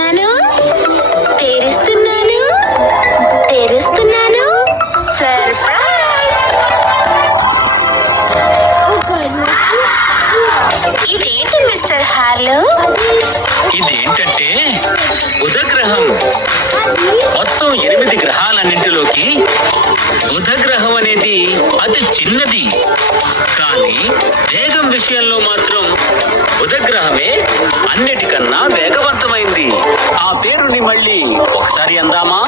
తెరుస్తున్నాను? తెరుస్తున్నాను? తెరుస్తున్నాను? ఇదేంటి మిస్టర్ హార్లో? ఇదేంటంటే బుధగ్రహం మొత్తం ఎనిమిది గ్రహాలన్నింటిలోకి బుధగ్రహం అనేది అతి చిన్నది. కానీ వేగం విషయంలో మాత్రం బుధగ్రహమే yanında ama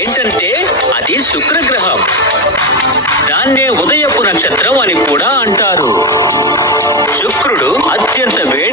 ఏంటంటే అది శుక్రగ్రహం. దాన్నే ఉదయపు నక్షత్రం అని కూడా అంటారు. శుక్రుడు అత్యంత వేడి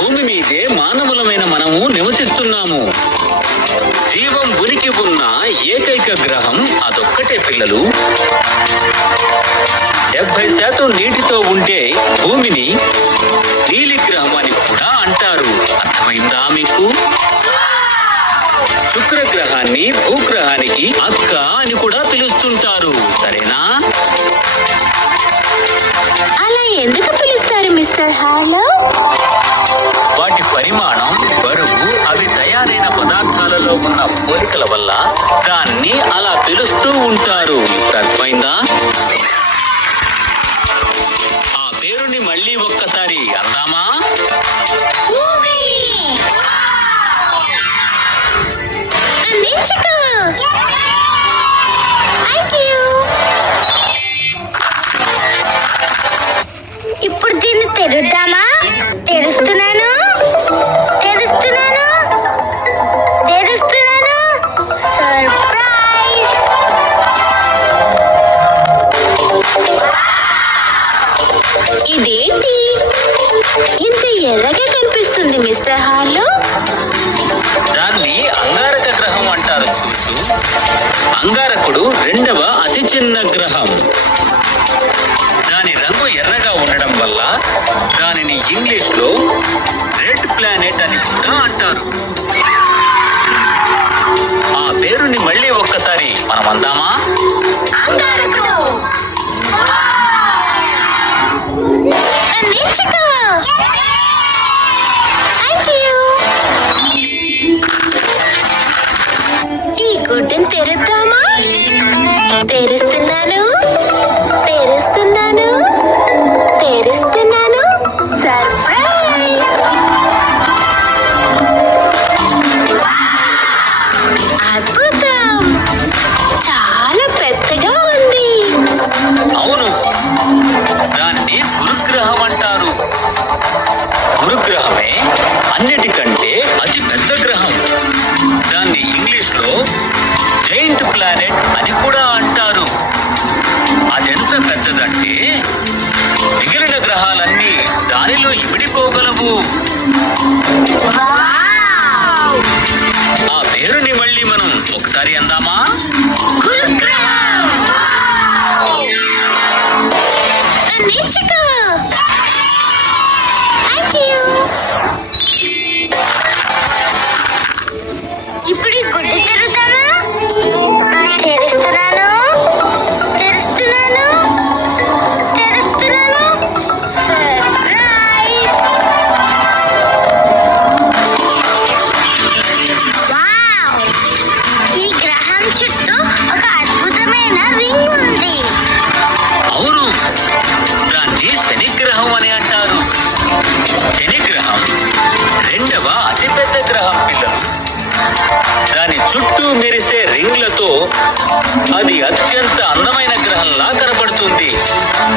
భూమి మీదే మానవులమైన మనము నివసిస్తున్నాము. జీవం ఉనికి ఉన్న ఏకైక గ్రహం అదొక్కటే పిల్లలు. డెబ్బై శాతం నీటితో ఉండే భూమిని నీలి గ్రహం అని కూడా అంటారు. అర్థమైందా మీకు? శుక్రగ్రహాన్ని భూగ్రహానికి అక్క అని కూడా పిలుస్తుంటారు. సరేనా? అలా ఎందుకు పిలుస్తారు మిస్టర్ హాలో? ఆ పేరుని మళ్ళీ ఒక్కసారి మనం అందామా? ఏంటదంటే రోజు మెరిసే రింగ్లతో అది అత్యంత అందమైన గ్రహంలా కనపడుతుంది.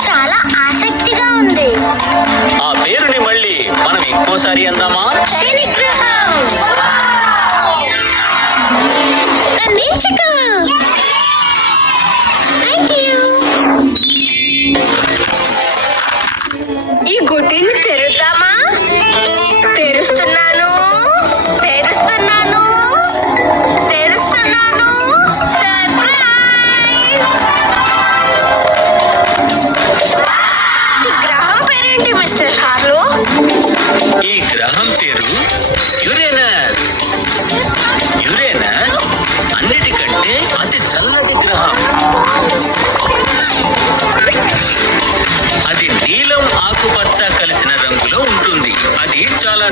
చాలా ఆసక్తిగా ఉంది. ఆ పేరుని మళ్ళీ మనం ఇంకోసారి అందామా?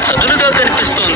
సదునుగా కనిపిస్తుంది